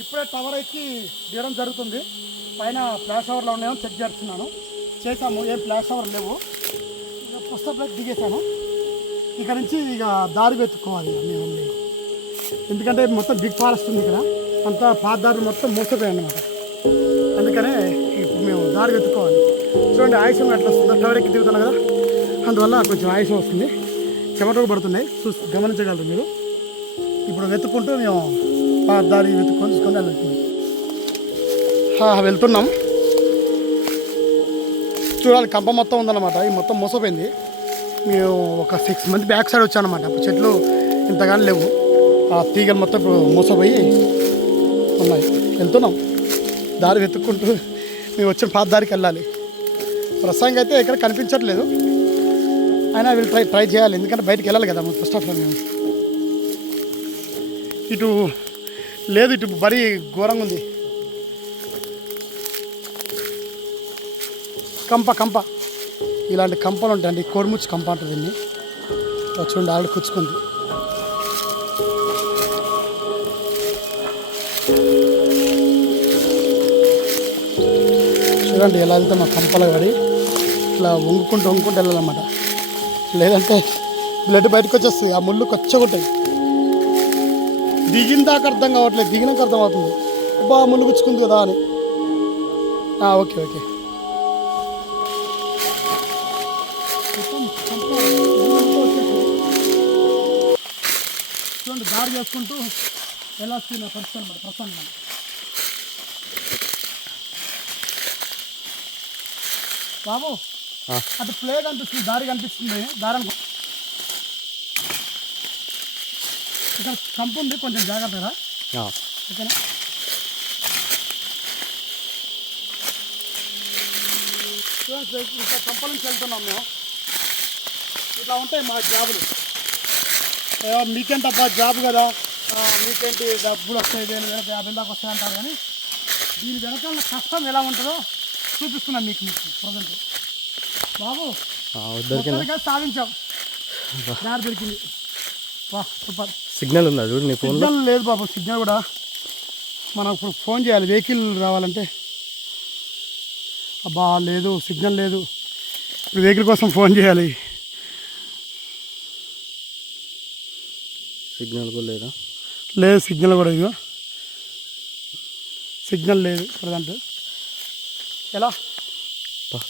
ఇప్పుడే టవర్ ఎక్కి దిగడం జరుగుతుంది. పైన ఫ్లాష్ అవర్లో ఉన్నాయో చెక్ చేస్తున్నాను. చేసాము, ఏం ఫ్లాష్ అవర్ లేవు. ఇక ఫస్ట్ ప్లేస్ దిగేసాను. ఇక నుంచి ఇక దారి వెతుక్కోవాలి మేము. ఎందుకంటే మొత్తం బిగ్ ఫారెస్ట్ ఉంది ఇక్కడ, అంతా పాత దారులు మొత్తం మోసపోయాయి అన్నమాట. అందుకనే ఇప్పుడు మేము దారి వెతుక్కోవాలి. చూడండి ఆయుషం అట్లా వస్తుంది, టవర్ ఎక్కి దిగుతున్నాం కదా, అందువల్ల కొంచెం ఆయుషం వస్తుంది, చెమటలు పడుతున్నాయి, గమనించగలరు మీరు. ఇప్పుడు వెతుక్కుంటూ మేము పాత దారి వెతుక్కొని చూసుకొని వెళ్తున్నాం. చూడాలి, కంప మొత్తం ఉందన్నమాట, ఇది మొత్తం మోసపోయింది. మేము ఒక 6 మంత్ బ్యాక్ సైడ్ వచ్చానమాట. అప్పుడు చెట్లు ఇంతగానే లేవు, ఆ తీగలు మొత్తం ఇప్పుడు మోసపోయి ఉన్నాయి. వెళ్తున్నాం దారి వెతుక్కుంటూ, మేము వచ్చిన పాత దారికి వెళ్ళాలి. ప్రస్తుతానికి అయితే ఎక్కడ కనిపించట్లేదు, అయినా వీళ్ళు ట్రై చేయాలి, ఎందుకంటే బయటికి వెళ్ళాలి కదా ఫస్ట్ ఆఫ్ ఆల్. మేము ఇటు లేదు, ఇటు మరీ ఘోరంగా ఉంది. కంప ఇలాంటి కంపలు ఉంటాయండి, కోడిముచ్చి కంప అంటుంది దీన్ని. చూడండి ఆవిడ కూర్చుకుంది. చూడండి ఎలా వెళ్తే మా కంపలు పడి ఇట్లా వంగుకుంటూ వెళ్ళాలన్నమాట, లేదంటే బ్లడ్ బయటకు వచ్చేస్తుంది. ఆ ముళ్ళు కొచ్చగొట్టాయి. దిగిన దాకా అర్థం కావట్లేదు, దిగినాక అర్థం అవుతుంది. అబ్బా ముళ్ళు గుచ్చుకుంది కదా అని. ఓకే చూడండి దారి చేసుకుంటూ వెళ్ళాల్సిన పరిస్థితి అన్నమాట ప్రస్తుతానికి. బాబు అటు ప్లే కనిపిస్తుంది, దారి కనిపిస్తుంది. దారి ఇక్కడ కంపు ఉంది, కొంచెం జాగ్రత్తగా. ఓకేనా? ఇంకా కంప నుంచి వెళ్తున్నాం మేము. ఇట్లా ఉంటాయి మా జాబులు. మీకేంటబ్బా జాబ్ కదా, మీకేంటి డబ్బులు వస్తాయి, 50 దాకా వస్తాయి అంటారు, కానీ దీని వెనకాల కష్టం ఎలా ఉంటుందో చూపిస్తున్నాం మీకు ప్రజెంట్. బాబు సాధించాం, దారి దొరికింది. సూపర్. సిగ్నల్ ఉందా చూడు నీ ఫోన్? సిగ్నల్ లేదు బాబు, సిగ్నల్ కూడా మనం ఇప్పుడు ఫోన్ చేయాలి వెహికల్ రావాలంటే. అబ్బా లేదు, సిగ్నల్ లేదు, ఇప్పుడు వెహికల్ కోసం ఫోన్ చేయాలి. సిగ్నల్ కూడా లేదా? లేదు, సిగ్నల్ కూడా ఇదిగో సిగ్నల్ లేదు ప్రజెంట్. ఎలా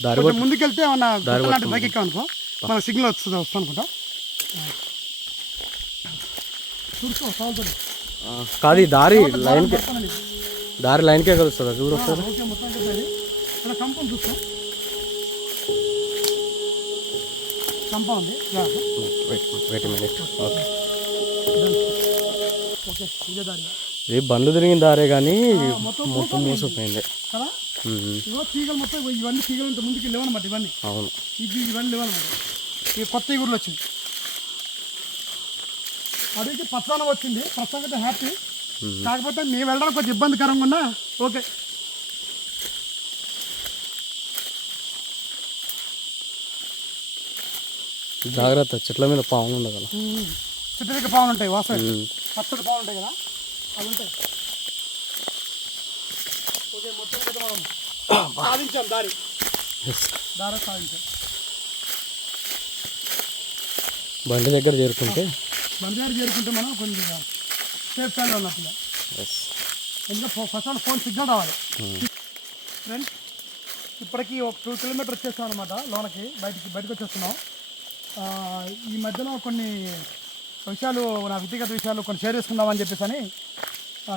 దారి ముందుకెళ్తే ఏమన్నా లాంటి బైక్ ఎక్కామనుకో మన సిగ్నల్ వస్తుంది అనుకుంటా. చూసుకో సాగుతుంది కాదు, దారి లైన్కే కలుస్తుందా చూడు ఒకసారి. ఓకే, మొత్తం చెప్పేది ఇలా కంపౌండ్ చూసుకో, కంపౌండ్ ఓకే. ఇదే దారి, ఇది బండ్లు తిరిగిన దారే కానీ మొత్తం మోసపోయింది కదా. ఇవో తీగలు మొత్తం, ఇవన్నీ తీగలు ఇంత ముందుకు లేవన్నమాట. ఇవన్నీ అవును, ఇవన్నీ లేవన్నమాట. ఇవి కొత్త ఊర్లు వచ్చింది. అడిగితే పచ్చదనం వచ్చింది, ప్రస్తుతానికి హ్యాపీ. కాకపోతే మేము వెళ్ళడానికి కొంచెం ఇబ్బందికరంగా ఉన్నా ఓకే. జాగ్రత్త, చెట్ల మీద పాము ఉండదు కదా. చెట్ల దగ్గర పాములు ఉంటాయి, వాసన పచ్చడి పాములు ఉంటాయి కదా, అవి ఉంటాయి. ఓకే, మొత్తం కదా మనం సాధించాం, దారి సాధించాం. బండి దగ్గర చేరుకుంటే మనం కొంచెం సేఫ్ సైడ్లో ఉన్నట్టుగా. ఎందుకంటే ఫస్ట్ ఆల్ ఫోన్ సిగ్నల్ రావాలి. ఫ్రెండ్స్ ఇప్పటికీ ఒక 2 కిలోమీటర్ వచ్చేస్తాం అనమాట, లోనకి బయటకు వచ్చేస్తున్నాం. ఈ మధ్యలో కొన్ని విషయాలు, నా వ్యక్తిగత విషయాలు కొన్ని షేర్ చేసుకుందామని చెప్పేసి అని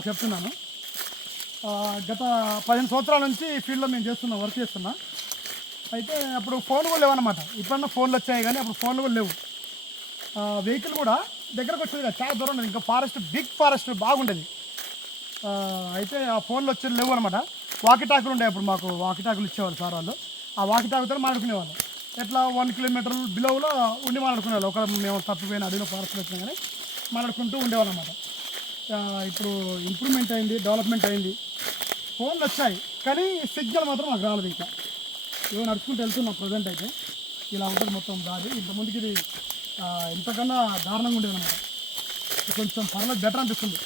చెప్తున్నాను. గత 15 సంవత్సరాల నుంచి ఈ ఫీల్డ్లో మేము వర్క్ చేస్తున్నా. అయితే అప్పుడు ఫోన్లు కూడా లేవన్నమాట. ఇప్పుడన్నా ఫోన్లు వచ్చాయి కానీ అప్పుడు ఫోన్లు కూడా లేవు. వెహికల్ కూడా దగ్గరకు వచ్చేది కదా, చాలా దూరం ఉండేది. ఇంకా బిగ్ ఫారెస్ట్ బాగుండేది. అయితే ఆ ఫోన్లు వచ్చేది లేవు అనమాట. వాకిటాకులు ఉండే, అప్పుడు మాకు వాకిటాకులు ఇచ్చేవాళ్ళు సార్ వాళ్ళు. ఆ వాకిటాకుతో మాట్లాడుకునేవాళ్ళు. ఎట్లా 1 కిలోమీటర్ బిలోలో ఉండి మాట్లాడుకునేవాళ్ళు. ఒక మేము తప్పిపోయిన అడవిలో ఫారెస్ట్ వచ్చినా కానీ మాట్లాడుకుంటూ ఉండేవాళ్ళు అనమాట. ఇప్పుడు ఇంప్రూవ్మెంట్ అయింది, డెవలప్మెంట్ అయింది, ఫోన్లు వచ్చాయి, కానీ సిగ్నల్ మాత్రం మాకు రాలేదు. ఇంకా ఏదో నడుచుకుంటూ వెళ్తున్నాం ప్రజెంట్. అయితే ఇలా ఉంటుంది మొత్తం దారి. ఇంతకుముందుకి ఇది ఇంతకన్నా దారుణంగా ఉండేది అనమాట. కొంచెం పర్లేదు, బెటర్ అనిపిస్తుంది.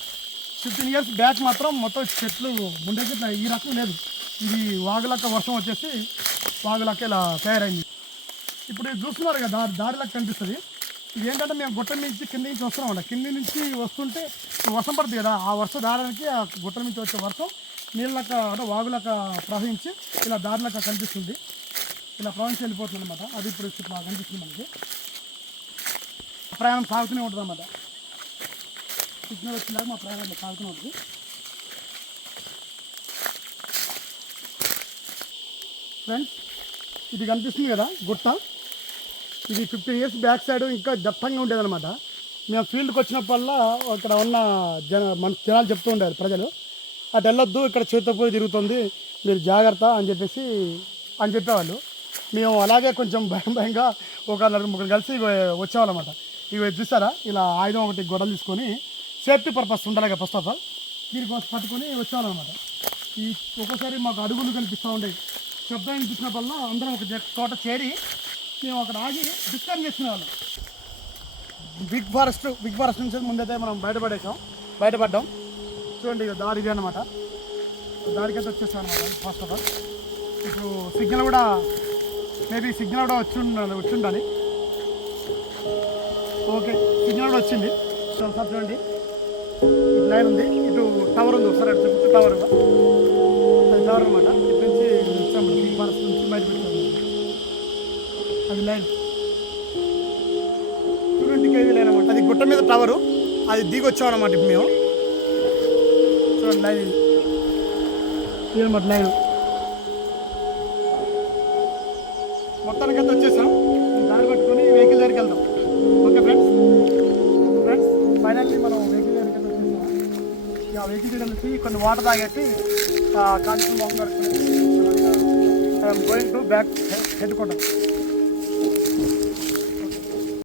15 years బ్యాక్ మాత్రం మొత్తం చెట్లు ముందకి ఈ రకం లేదు. ఇది వాగులక్క వర్షం వచ్చేసి వాగులక్క ఇలా తయారైంది. ఇప్పుడు ఇది చూస్తున్నారు కదా దారిలాగా కనిపిస్తుంది. ఇది ఏంటంటే మేము గుట్ట నుంచి కింద నుంచి వస్తున్నాం. కింద నుంచి వస్తుంటే వర్షం పడుతుంది కదా, ఆ వర్షం దారానికి ఆ గుట్ట నుంచి వచ్చే వర్షం నీళ్ళక అంటే వాగులక ప్రవహించి ఇలా దారిలక కనిపిస్తుంది. ఇలా ప్రవహించి వెళ్ళిపోతుంది అనమాట. అది ఇప్పుడు ఇట్లా కనిపిస్తుంది మనకి. ప్రయాణం సాగుతూనే ఉంటుంది అన్నమాట. సిగ్నల్ వచ్చిందాక మా ప్రయాణం సాగుతూనే ఉంటుంది. ఫ్రెండ్స్, ఇది కనిపిస్తుంది కదా గుట్ట, ఇది 15 years బ్యాక్ సైడ్ ఇంకా దట్టంగా ఉండేదన్నమాట. మేము ఫీల్డ్కి వచ్చినప్పుడల్లా ఇక్కడ ఉన్న మన జనాలు చెప్తూ ఉండేది ప్రజలు, అటు వెళ్ళొద్దు ఇక్కడ చేతపూరి తిరుగుతుంది మీరు జాగ్రత్త అని చెప్పేవాళ్ళు. మేము అలాగే కొంచెం భయంగా ఒక 2-3 కలిసి వచ్చేవాళ్ళమాట. ఇవి చూసారా, ఇలా ఆయుధం ఒకటి గొడవలు తీసుకొని సేఫ్టీ పర్పస్ ఉండాలి ఫస్ట్ ఆఫ్ ఆల్ దీనికోసం పట్టుకొని వచ్చేవాళ్ళనమాట. ఈ ఒక్కోసారి మాకు అడుగులు కనిపిస్తూ ఉండేవి. శబ్దం చూసినప్పుడల్లా అందరం ఒక చోట చేరి మేము అక్కడ ఆగి డిస్కస్ చేసుకునేవాళ్ళం. బిగ్ ఫారెస్ట్ నుంచి ముందైతే మనం బయటపడ్డాం. చూడండి ఇక దారి ఇది అనమాట. దారికైతే వచ్చేసాం అనమాట ఫస్ట్ ఆఫ్ ఆల్. ఇప్పుడు సిగ్నల్ కూడా వచ్చి ఉండాలి. ఓకే, సిగ్నల్ కూడా వచ్చింది. ఒకసారి చూడండి, ఇటు లైన్ ఉంది, ఇటు టవర్ ఉంది. ఒకసారి అటు చూపించు, టవర్ అది టవర్ అనమాట. ఇటు నుంచి వచ్చాము బిగ్ ఫారెస్ట్ నుంచి బయట పెట్టాము. అది లైన్ చూడండి, కేవీ లైన్ అనమాట. అది గుట్ట మీద టవరు, అది దిగి వచ్చామన్నమాట. ఇప్పుడు మేము చూడండి లైన్ ఇది అనమాట. లైన్ మొత్తానికైతే వచ్చేసాం. దారి పట్టుకొని వెహికల్ దగ్గరికి వెళ్దాం. ఓకే ఫ్రెండ్స్, ఫైనల్లీ మనం వెహికల్ దగ్గరికి వచ్చేసాం. ఇక వెహికల్ దగ్గర నుంచి కొన్ని వాటర్ తాగేసి కాంతి మొహం కడుక్కునేసి going to back head quarter.